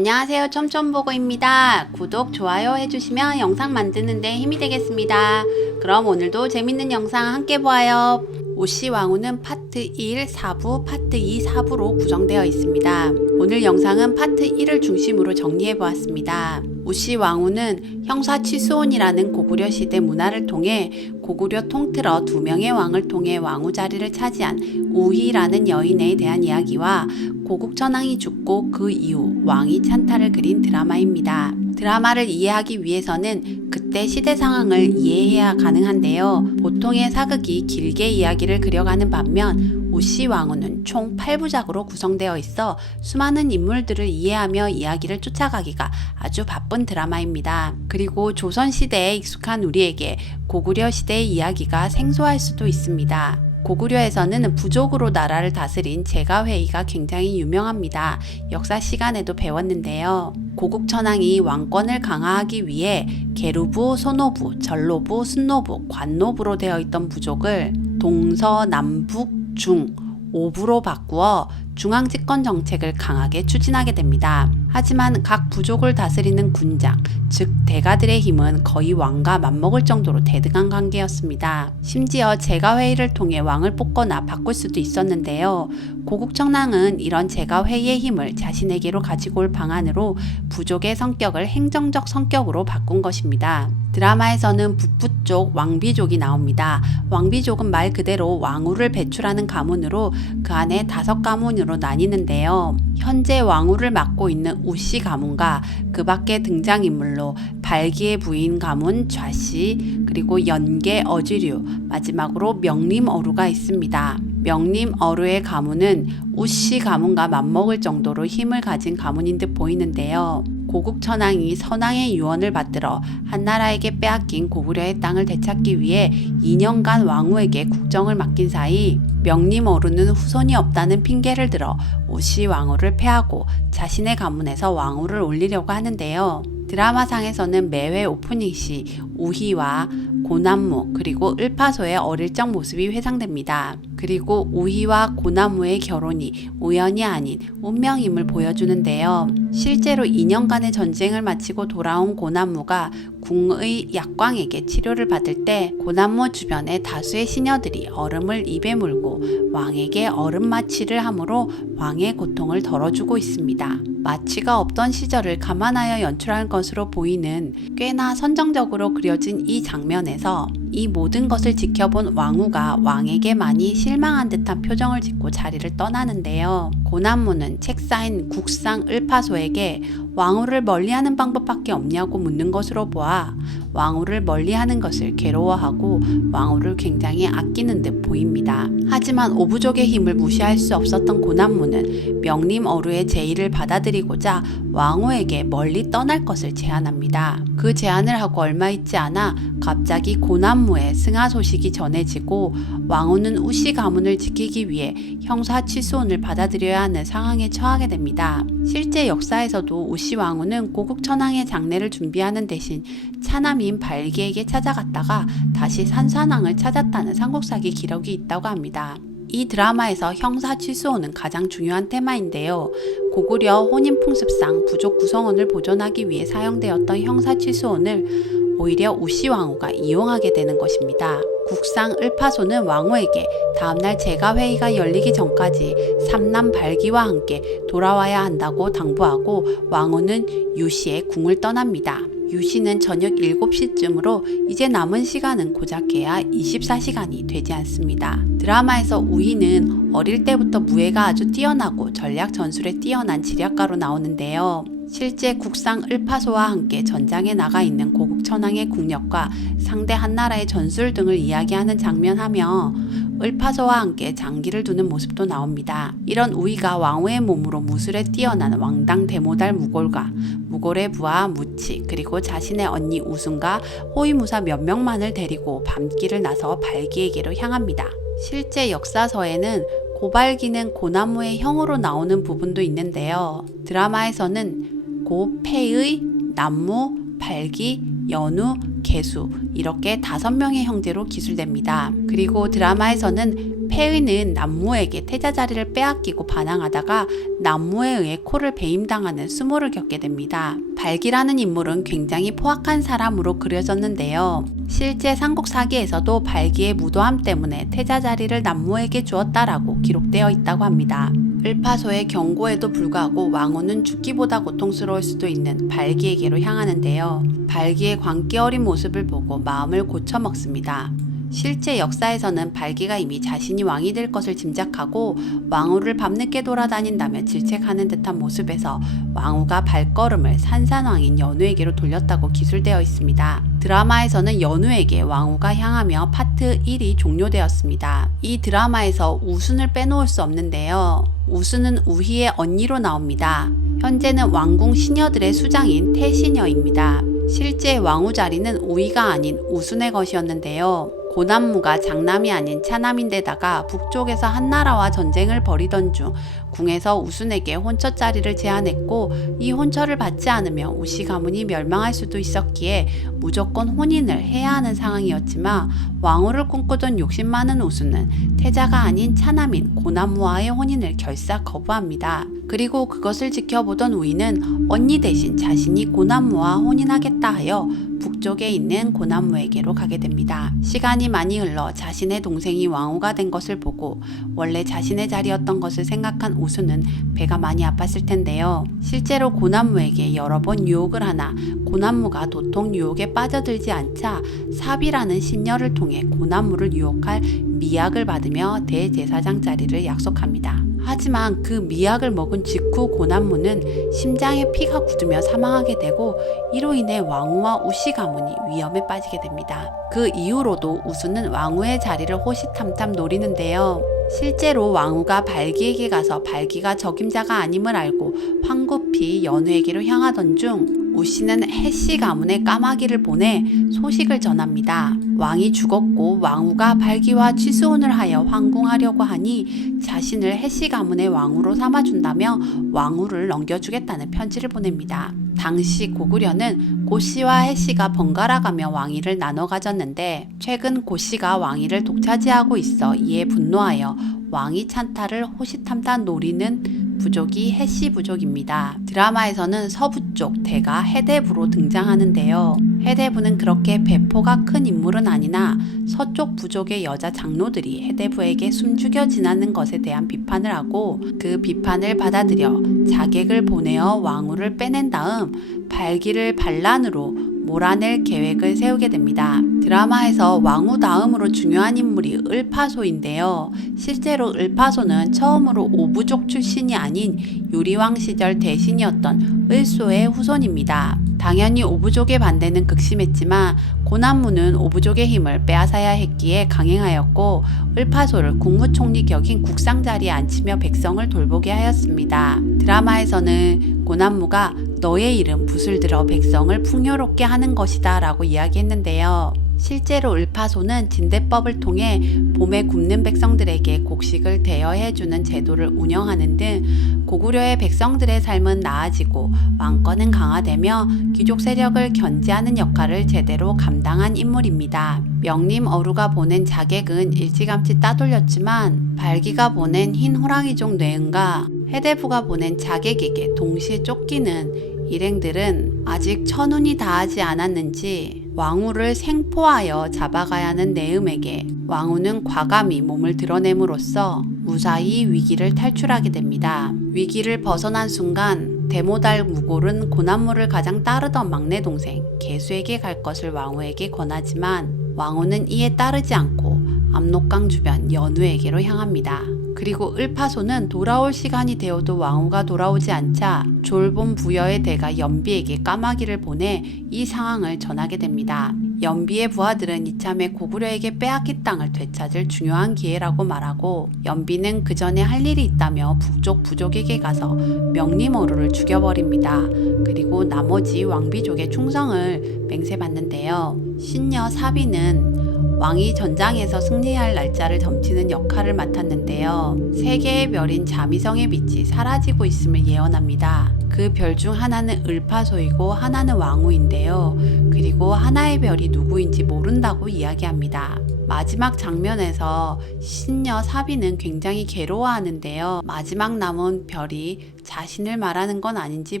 안녕하세요, 촘촘보고입니다. 구독, 좋아요 해주시면 영상 만드는데 힘이 되겠습니다. 그럼 오늘도 재밌는 영상 함께 보아요. 오씨왕후는 파트 1, 4부, 파트 2, 4부로 구성되어 있습니다. 오늘 영상은 파트 1을 중심으로 정리해 보았습니다. 오씨왕후는 형사 취수온이라는 고구려 시대 문화를 통해 고구려 통틀어 2명의 왕을 통해 왕후 자리를 차지한 우희라는 여인에 대한 이야기와 고국천왕이 죽고 그 이후 왕위 찬탈을 그린 드라마입니다. 드라마를 이해하기 위해서는 그때 시대 상황을 이해해야 가능한데요. 보통의 사극이 길게 이야기를 그려가는 반면 오씨왕후는 총 8부작으로 구성되어 있어 수많은 인물들을 이해하며 이야기를 쫓아가기가 아주 바쁜 드라마입니다. 그리고 조선시대에 익숙한 우리에게 고구려 시대의 이야기가 생소할 수도 있습니다. 고구려에서는 부족으로 나라를 다스린 제가회의가 굉장히 유명합니다. 역사 시간에도 배웠는데요. 고국천왕이 왕권을 강화하기 위해 계루부, 소노부, 전로부, 순노부, 관노부로 되어 있던 부족을 동서, 남북, 중, 오부로 바꾸어 중앙집권 정책을 강하게 추진하게 됩니다. 하지만 각 부족을 다스리는 군장, 즉 대가들의 힘은 거의 왕과 맞먹을 정도로 대등한 관계였습니다. 심지어 제가회의를 통해 왕을 뽑거나 바꿀 수도 있었는데요. 고국천왕은 이런 제가회의의 힘을 자신에게로 가지고 올 방안으로 부족의 성격을 행정적 성격으로 바꾼 것입니다. 드라마에서는 북부 쪽 왕비족이 나옵니다. 왕비족은 말 그대로 왕후를 배출하는 가문으로 그 안에 5가문으로 나뉘는데요. 현재 왕후를 맡고 있는 우씨 가문과 그 밖의 등장인물로 발기의 부인 가문 좌씨, 그리고 연계 어지류, 마지막으로 명림 어루가 있습니다. 명림 어루의 가문은 우씨 가문과 맞먹을 정도로 힘을 가진 가문인 듯 보이는데요. 고국천왕이 선왕의 유언을 받들어 한나라에게 빼앗긴 고구려의 땅을 되찾기 위해 2년간 왕후에게 국정을 맡긴 사이 명림 어루는 후손이 없다는 핑계를 들어 오씨왕후를 폐하고 자신의 가문에서 왕후를 올리려고 하는데요. 드라마상에서는 매회 오프닝 시 우희와 고난무 그리고 을파소의 어릴 적 모습이 회상됩니다. 그리고 우희와 고난무의 결혼이 우연이 아닌 운명임을 보여주는데요. 실제로 2년간의 전쟁을 마치고 돌아온 고난무가 궁의 약광에게 치료를 받을 때 고난무 주변에 다수의 시녀들이 얼음을 입에 물고 왕에게 얼음 마취를 함으로 왕의 고통을 덜어주고 있습니다. 마취가 없던 시절을 감안하여 연출한 것으로 보이는 꽤나 선정적으로 그려진 이 장면에서 이 모든 것을 지켜본 왕후가 왕에게 많이 실망한 듯한 표정을 짓고 자리를 떠나는데요. 고난무는 책 쌓인 국상 을파소에게 왕후를 멀리하는 방법밖에 없냐고 묻는 것으로 보아 왕후를 멀리하는 것을 괴로워하고 왕후를 굉장히 아끼는 듯 보입니다. 하지만 오부족의 힘을 무시할 수 없었던 고난무는 명림 어루의 제의를 받아들이고자 왕후에게 멀리 떠날 것을 제안합니다. 그 제안을 하고 얼마 있지 않아 갑자기 고난무의 승하 소식이 전해지고 왕후는 우씨 가문을 지키기 위해 형사 취수온을 받아들여야 하는 상황에 처하게 됩니다. 실제 역사에서도 우씨 왕후는 고국천왕의 장례를 준비하는 대신 차남인 발기에게 찾아갔다가 다시 산산왕을 찾았다는 삼국사기 기록이 있다고 합니다. 이 드라마에서 형사 취수온은 가장 중요한 테마인데요. 고구려 혼인풍습상 부족 구성원을 보존하기 위해 사용되었던 형사 취수온을 오히려 우씨왕후가 이용하게 되는 것입니다. 국상 을파소는 왕후에게 다음날 제가회의가 열리기 전까지 삼남 발기와 함께 돌아와야 한다고 당부하고 왕후는 유씨의 궁을 떠납니다. 유씨는 저녁 7시쯤으로 이제 남은 시간은 고작해야 24시간이 되지 않습니다. 드라마에서 우희는 어릴 때부터 무예가 아주 뛰어나고 전략 전술에 뛰어난 지략가로 나오는데요. 실제 국상 을파소와 함께 전장에 나가 있는 고국천왕의 국력과 상대 한나라의 전술 등을 이야기하는 장면하며 을파소와 함께 장기를 두는 모습도 나옵니다. 이런 우희가 왕후의 몸으로 무술에 뛰어난 왕당 대모달 무골과 무골의 부하 무치 그리고 자신의 언니 우순과 호위무사 몇 명만을 데리고 밤길을 나서 발기에게로 향합니다. 실제 역사서에는 고발기는 고난무의 형으로 나오는 부분도 있는데요. 드라마에서는 고패의, 남무, 발기, 연우, 개수 이렇게 5명의 형제로 기술됩니다. 그리고 드라마에서는 폐의는 남무에게 태자 자리를 빼앗기고 반항하다가 남무에 의해 코를 배임당하는 수모를 겪게 됩니다. 발기라는 인물은 굉장히 포악한 사람으로 그려졌는데요. 실제 삼국사기에서도 발기의 무도함 때문에 태자 자리를 남무에게 주었다라고 기록되어 있다고 합니다. 을파소의 경고에도 불구하고 왕후는 죽기보다 고통스러울 수도 있는 발기에게로 향하는데요. 발기의 광기 어린 모습을 보고 마음을 고쳐먹습니다. 실제 역사에서는 발기가 이미 자신이 왕이 될 것을 짐작하고 왕후를 밤늦게 돌아다닌다며 질책하는 듯한 모습에서 왕후가 발걸음을 산산왕인 연우에게로 돌렸다고 기술되어 있습니다. 드라마에서는 연우에게 왕후가 향하며 파트 1이 종료되었습니다. 이 드라마에서 우순을 빼놓을 수 없는데요. 우순은 우희의 언니로 나옵니다. 현재는 왕궁 시녀들의 수장인 태시녀입니다. 실제 왕후 자리는 우희가 아닌 우순의 것이었는데요. 고난무가 장남이 아닌 차남인데다가 북쪽에서 한나라와 전쟁을 벌이던 중 궁에서 우순에게 혼처 자리를 제안했고 이 혼처를 받지 않으면 우씨 가문이 멸망할 수도 있었기에 무조건 혼인을 해야 하는 상황이었지만 왕후를 꿈꾸던 욕심 많은 우순은 태자가 아닌 차남인 고난무와의 혼인을 결사 거부합니다. 그리고 그것을 지켜보던 우희는 언니 대신 자신이 고난무와 혼인하겠다 하여 북쪽에 있는 고난무에게로 가게 됩니다. 시간이 많이 흘러 자신의 동생이 왕후가 된 것을 보고 원래 자신의 자리였던 것을 생각한 우수는 배가 많이 아팠을 텐데요. 실제로 고난무에게 여러 번 유혹을 하나 고난무가 도통 유혹에 빠져들지 않자 삽이라는 신녀를 통해 고난무를 유혹할 미약을 받으며 대제사장 자리를 약속합니다. 하지만 그 미약을 먹은 직후 고난무는 심장에 피가 굳으며 사망하게 되고 이로 인해 왕후와 우씨 가문이 위험에 빠지게 됩니다. 그 이후로도 우수는 왕후의 자리를 호시탐탐 노리는데요. 실제로 왕후가 발기에게 가서 발기가 적임자가 아님을 알고 황급히 연우에게로 향하던 중 우씨는 해씨 가문의 까마귀를 보내 소식을 전합니다. 왕이 죽었고 왕후가 발기와 취수혼을 하여 황궁하려고 하니 자신을 해씨 가문의 왕후로 삼아준다며 왕후를 넘겨주겠다는 편지를 보냅니다. 당시 고구려는 고씨와 해씨가 번갈아가며 왕위를 나눠 가졌는데 최근 고씨가 왕위를 독차지하고 있어 이에 분노하여 왕위 찬탈을 호시탐탐 노리는 부족이 해씨 부족입니다. 드라마에서는 서부 쪽 대가 해대부로 등장하는데요. 해대부는 그렇게 배포가 큰 인물은 아니나 서쪽 부족의 여자 장로들이 해대부에게 숨죽여 지나는 것에 대한 비판을 하고 그 비판을 받아들여 자객을 보내어 왕후를 빼낸 다음 발기를 반란으로 몰아낼 계획을 세우게 됩니다. 드라마에서 왕후 다음으로 중요한 인물이 을파소인데요. 실제로 을파소는 처음으로 오부족 출신이 아닌 유리왕 시절 대신이었던 을소의 후손입니다. 당연히 오부족의 반대는 극심했지만 고난무는 오부족의 힘을 빼앗아야 했기에 강행하였고 을파소를 국무총리 격인 국상 자리에 앉히며 백성을 돌보게 하였습니다. 드라마에서는 고난무가 너의 일은 붓을 들어 백성을 풍요롭게 하는 것이다 라고 이야기했는데요. 실제로 을파소는 진대법을 통해 봄에 굶는 백성들에게 곡식을 대여해주는 제도를 운영하는 등 고구려의 백성들의 삶은 나아지고 왕권은 강화되며 귀족 세력을 견제하는 역할을 제대로 감당한 인물입니다. 명림 어루가 보낸 자객은 일찌감치 따돌렸지만 발기가 보낸 흰 호랑이족 뇌은과 해대부가 보낸 자객에게 동시에 쫓기는 일행들은 아직 천운이 닿지 않았는지 왕후를 생포하여 잡아가야 하는 내음에게 왕후는 과감히 몸을 드러냄으로써 무사히 위기를 탈출하게 됩니다. 위기를 벗어난 순간 대모달 무골은 고난무를 가장 따르던 막내 동생 개수에게 갈 것을 왕후에게 권하지만 왕후는 이에 따르지 않고 압록강 주변 연우에게로 향합니다. 그리고 을파소는 돌아올 시간이 되어도 왕후가 돌아오지 않자 졸본 부여의 대가 연비에게 까마귀를 보내 이 상황을 전하게 됩니다. 연비의 부하들은 이참에 고구려에게 빼앗긴 땅을 되찾을 중요한 기회라고 말하고 연비는 그 전에 할 일이 있다며 북쪽 부족에게 가서 명림어루를 죽여버립니다. 그리고 나머지 왕비족의 충성을 맹세받는데요. 신녀 사비는 왕이 전장에서 승리할 날짜를 점치는 역할을 맡았는데요. 세 개의 별인 자미성의 빛이 사라지고 있음을 예언합니다. 그 별 중 하나는 을파소이고 하나는 왕후인데요. 그리고 하나의 별이 누구인지 모른다고 이야기합니다. 마지막 장면에서 신녀 사비는 굉장히 괴로워하는데요. 마지막 남은 별이 자신을 말하는 건 아닌지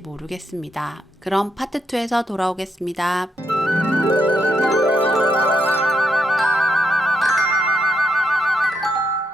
모르겠습니다. 그럼 파트 2에서 돌아오겠습니다.